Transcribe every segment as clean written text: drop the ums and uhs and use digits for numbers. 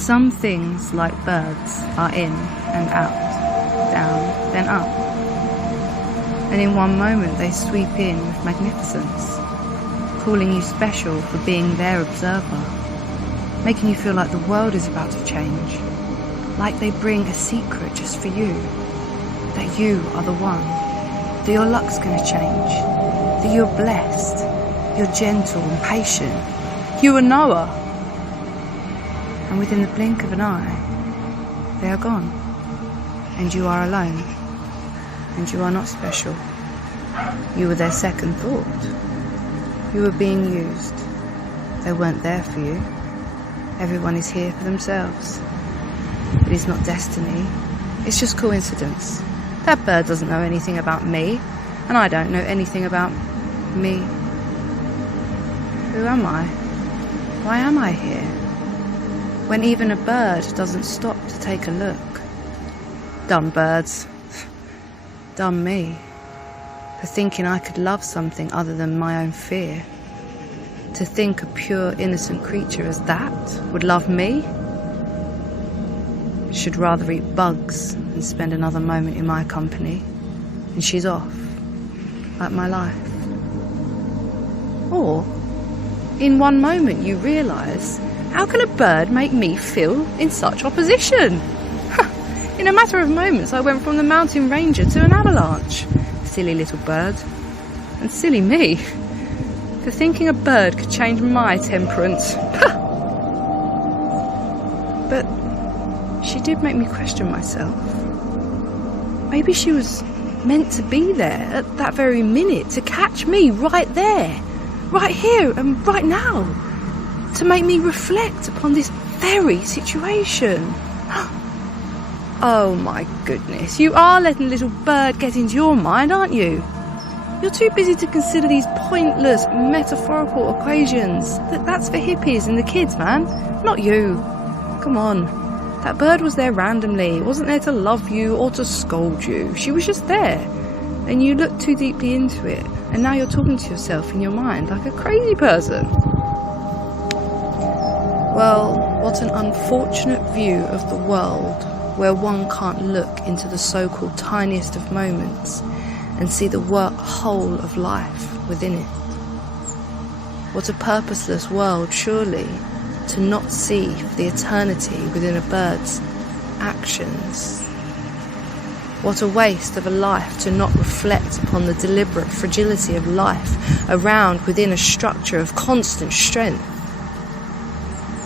Some things, like birds, are in and out, down, then up. And in one moment they sweep in with magnificence, calling you special for being their observer, making you feel like the world is about to change, like they bring a secret just for you, that you are the one, that your luck's gonna change, that you're blessed, you're gentle and patient, you are Noah. And within the blink of an eye, they are gone, and you are alone, and you are not special. You were their second thought. You were being used. They weren't there for you. Everyone is here for themselves. It is not destiny, it's just coincidence. That bird doesn't know anything about me, and I don't know anything about me. Who am I? Why am I here? When even a bird doesn't stop to take a look. Dumb birds. Dumb me. For thinking I could love something other than my own fear. To think a pure, innocent creature as that would love me? Should rather eat bugs than spend another moment in my company. And she's off, like my life. Or, in one moment you realise, how can a bird make me feel in such opposition? In a matter of moments I went from the mountain ranger to an avalanche. Silly little bird. And silly me. For thinking a bird could change my temperance. But she did make me question myself. Maybe she was meant to be there at that very minute to catch me right there, right here and right now, to make me reflect upon this very situation. Oh my goodness, you are letting a little bird get into your mind, aren't you? You're too busy to consider these pointless metaphorical equations. That's for hippies and the kids, man, not you. Come on, that bird was there randomly. It wasn't there to love you or to scold you. She was just there, and you looked too deeply into it, and now you're talking to yourself in your mind like a crazy person. Well, what an unfortunate view of the world, where one can't look into the so-called tiniest of moments and see the whole of life within it. What a purposeless world, surely, to not see the eternity within a bird's actions. What a waste of a life to not reflect upon the deliberate fragility of life around within a structure of constant strength.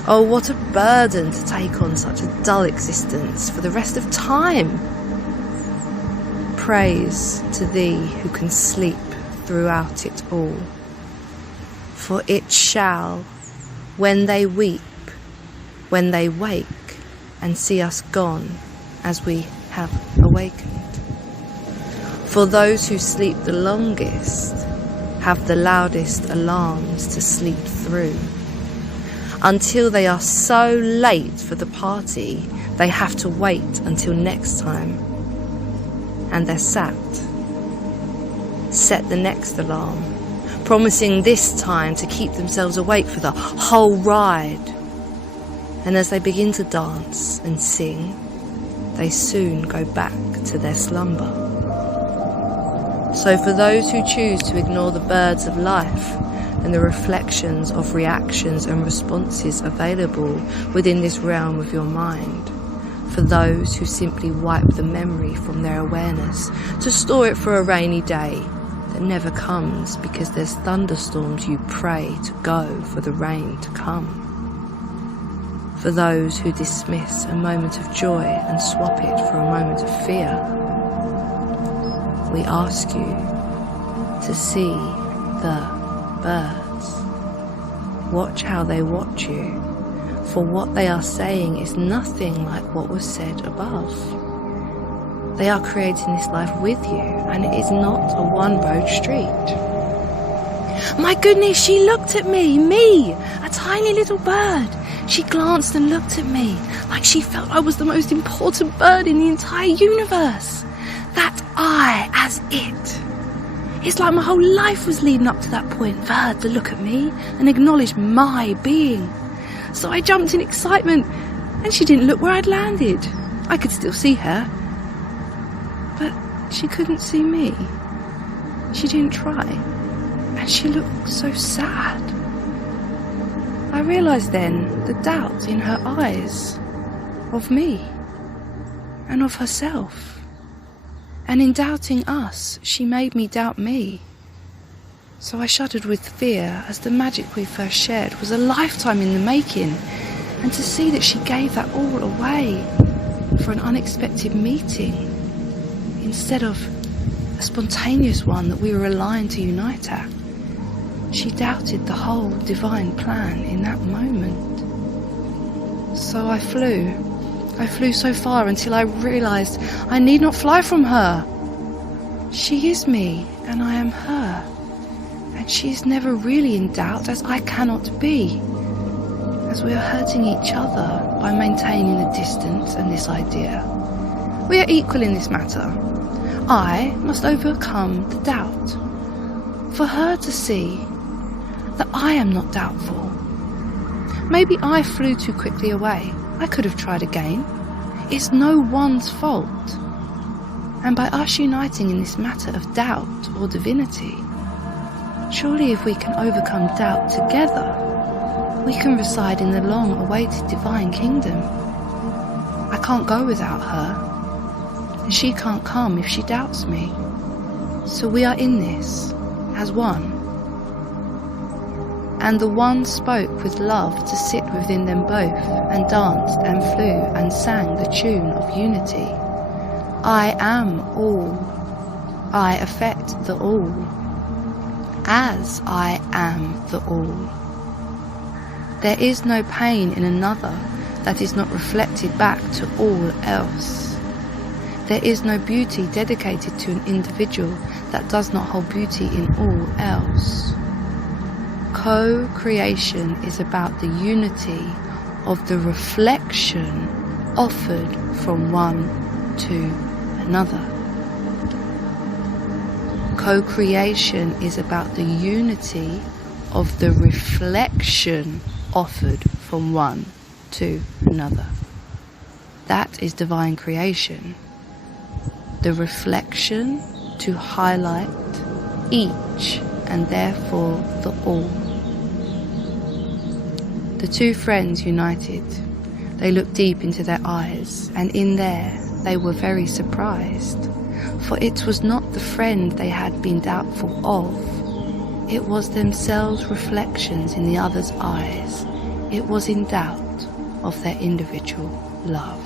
Oh, what a burden to take on such a dull existence for the rest of time. Praise to thee who can sleep throughout it all. For it shall, when they weep, when they wake, and see us gone as we have awakened. For those who sleep the longest have the loudest alarms to sleep through. Until they are so late for the party, they have to wait until next time. And they're sat. Set the next alarm, promising this time to keep themselves awake for the whole ride. And as they begin to dance and sing, they soon go back to their slumber. So for those who choose to ignore the birds of life and the reflections of reactions and responses available within this realm of your mind, for those who simply wipe the memory from their awareness to store it for a rainy day that never comes because there's thunderstorms you pray to go for the rain to come. For those who dismiss a moment of joy and swap it for a moment of fear, we ask you to see the birds. Watch how they watch you, for what they are saying is nothing like what was said above. They are creating this life with you, and it is not a one-road street. My goodness, she looked at me, a tiny little bird. She glanced and looked at me like she felt I was the most important bird in the entire universe. That I as it. It's like my whole life was leading up to that point for her to look at me and acknowledge my being. So I jumped in excitement And she didn't look where I'd landed. I could still see her, but she couldn't see me. She didn't try, and she looked so sad. I realised then the doubt in her eyes of me and of herself. And in doubting us, she made me doubt me. So I shuddered with fear, as the magic we first shared was a lifetime in the making, and to see that she gave that all away for an unexpected meeting, instead of a spontaneous one that we were aligned to unite at. She doubted the whole divine plan in that moment. So I flew so far until I realised I need not fly from her. She is me, and I am her, and she is never really in doubt, as I cannot be, as we are hurting each other by maintaining the distance and this idea. We are equal in this matter. I must overcome the doubt, for her to see that I am not doubtful. Maybe I flew too quickly away. I could have tried again. It's no one's fault. And by us uniting in this matter of doubt or divinity, surely if we can overcome doubt together, we can reside in the long-awaited divine kingdom. I can't go without her, and she can't come if she doubts me. So we are in this as one. And the one spoke with love to sit within them both, and danced and flew and sang the tune of unity. I am all. I affect the all, as I am the all. There is no pain in another that is not reflected back to all else. There is no beauty dedicated to an individual that does not hold beauty in all else. Co-creation is about the unity of the reflection offered from one to another. Co-creation is about the unity of the reflection offered from one to another. That is divine creation. The reflection to highlight each and therefore the all. The two friends united. They looked deep into their eyes, and in there they were very surprised, for it was not the friend they had been doubtful of. It was themselves reflections in the other's eyes. It was in doubt of their individual love.